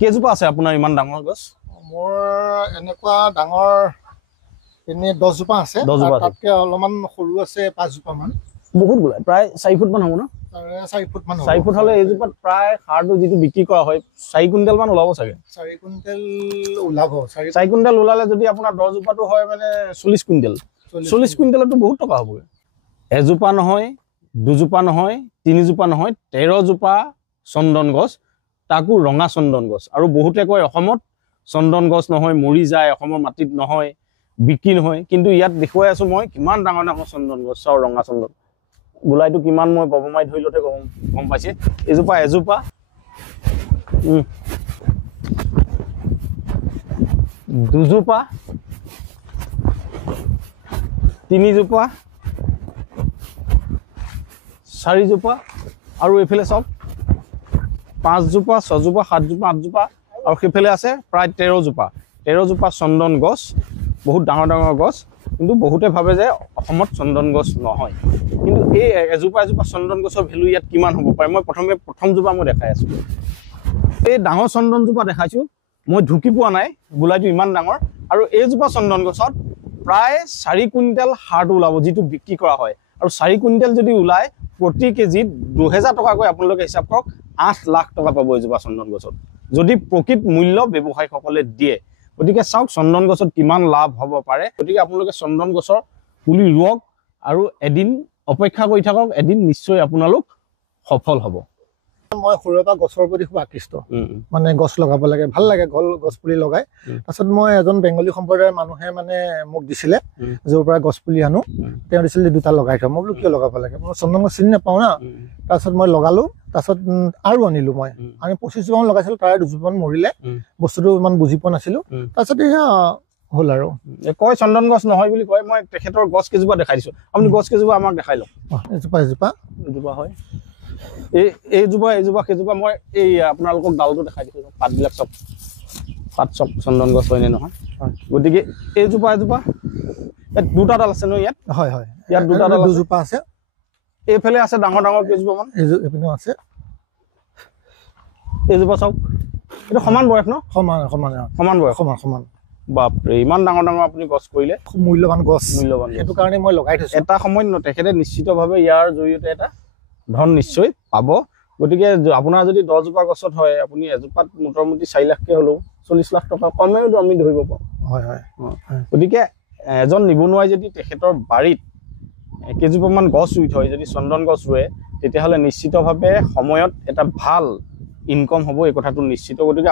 কেইজোপা আছে আপোনাৰ ইমান ডাঙৰ গছ? মোৰ এনেকুৱা ডাঙৰ এনে 10 জোপা আছে, তাতকে অলপমান সৰু আছে 5 জোপা মান। বহুত গুলা, প্ৰায় 4 ফুট মান হ'ব ন? 4 ফুট মান। 4 ফুট হলে এইজোপাত প্ৰায় সাৰটো যিটো বিক্ৰী কৰা হয় 4 কুইণ্টেল মান ওলাব চাগে। 4 কুইণ্টেল ওলাব। 4 কুইণ্টেল ওলালে যদি আপোনাৰ 10 জোপাটো হয় মানে 40 কুইণ্টেল। 40 কুইণ্টেলতো বহুত টকা হ'বগে। এজোপা নহয়, দুজোপা নহয়, 3 জোপা নহয়, 13 জোপা চন্দন গছ, তাকো ৰঙা চন্দন গছ। আৰু বহুতে কয় অসমত চন্দন গছ নহয়, মৰি যায়, অসমৰ মাটিত নহয়, বিক্ৰী নহয়। কিন্তু ইয়াত দেখুৱাই আছো মই কিমান ডাঙৰ ডাঙৰ চন্দন গছ আৰু ৰঙা চন্দন। গোলাইটো কিমান মই ববমাই ধৰিলতে গম পাইছে। এজোপা দুজোপা, 3 জোপা, 4 জোপা, আৰু এইফালে চাওক 5 জোপা, 6 জোপা, 7 জোপা, 8 জোপা, আৰু সেইফালে আছে প্ৰায় 13 জোপা। 13 জোপা চন্দন গছ, বহুত ডাঙৰ ডাঙৰ গছ। কিন্তু বহুতে ভাবে যে অসমত চন্দন গছ নহয়। কিন্তু এই এজোপা চন্দন গছৰ ভেলু ইয়াত কিমান হ'ব পাৰে? মই প্ৰথম জোপা মই দেখাই আছো। এই ডাঙৰ চন্দন জোপা দেখাইছো, মই ঢুকি পোৱা নাই, গোলাইটো ইমান ডাঙৰ। আৰু এইজোপা চন্দন গছত প্ৰায় 4 কুইণ্টেল সাৰটো ওলাব, যিটো বিক্ৰী কৰা হয়। আৰু 4 কুইণ্টেল যদি ওলায়, প্ৰতি কেজিত 2000 টকাকৈ আপোনালোকে হিচাপ কৰক, 8 লাখ টকা পাব এইজোপা চন্দন গছত, যদি প্ৰকৃত মূল্য ব্যৱসায়ীসকলে দিয়ে। গতিকে চাওক চন্দন গছত কিমান লাভ হ'ব পাৰে। গতিকে আপোনালোকে চন্দন গছৰ পুলি ৰুৱক আৰু এদিন অপেক্ষা কৰি থাকক, এদিন নিশ্চয় আপোনালোক সফল হ'ব। মই সৰুৰে পৰা গছৰ প্ৰতি খুব আকৃষ্ট, মানে গছ লগাব লাগে, ভাল লাগে গছ পুলি লগাই। তাৰপিছত মই এজন বেংগলী সম্প্ৰদায়ৰ মানুহে মানে মোক দিছিলে, য'ৰ পৰা গছ পুলি আনো, তেওঁ দিছিলে 2টা লগাই থোৱা। মই বোলো কিয় লগাব লাগে, মই চন্দন গছ চিনি নাপাওঁ না। তাৰপিছত মই লগালো, তাৰপিছত আৰু আনিলো। মই 25 জোপামান লগাইছিলো, তাৰে 2 জোপামান মৰিলে, বস্তুটো ইমান বুজি পোৱা নাছিলো। তাৰপিছত এয়া হ'ল আৰু। কয় চন্দন গছ নহয় বুলি কয়। মই তেখেতৰ গছ কেইজোপা দেখাই দিছো, আপুনি গছ কেইজোপা আমাক দেখাই লওক। এজোপা হয়, এইজোপা সেইজোপা। মই এই আপোনালোকক ডালটো দেখাই দিছো, পাতবিলাক চব পাত চব চন্দন গছ হয়নে নহয়। গতিকে এইজোপা ইয়াত 2টা ডাল আছে ন? ইয়াত হয় হয়, ইয়াত 2টা ডাল, 2 জোপা আছে। এইফালে আছে ডাঙৰ ডাঙৰ কেইজোপা মান, এইপিনেও আছে। এইজোপা চাওক, এইটো সমান বয়স ন? সমান বয়স, সমান। বাপৰে, ইমান ডাঙৰ ডাঙৰ আপুনি গছ কৰিলে। খুব মূল্যৱান গছ, সেইটো কাৰণে মই লগাই থৈছো। এটা সময়ত তেখেতে নিশ্চিতভাৱে ইয়াৰ জৰিয়তে এটা ধন নিশ্চয় পাব। গতিকে আপোনাৰ যদি 10 জোপা গছত হয়, আপুনি এজোপাত মোটামুটি 4 লাখকে হ'লেও 40 লাখ টকা কমেও আমি ধৰিব পাৰোঁ। হয় হয়। গতিকে এজন নিবনুৱাই যদি তেখেতৰ বাৰীত কেইজোপামান গছ ৰুই থয়, যদি চন্দন গছ ৰুৱে, তেতিয়াহ'লে নিশ্চিতভাৱে সময়ত এটা ভাল ইনকম হ'ব, এই কথাটো নিশ্চিত। গতিকে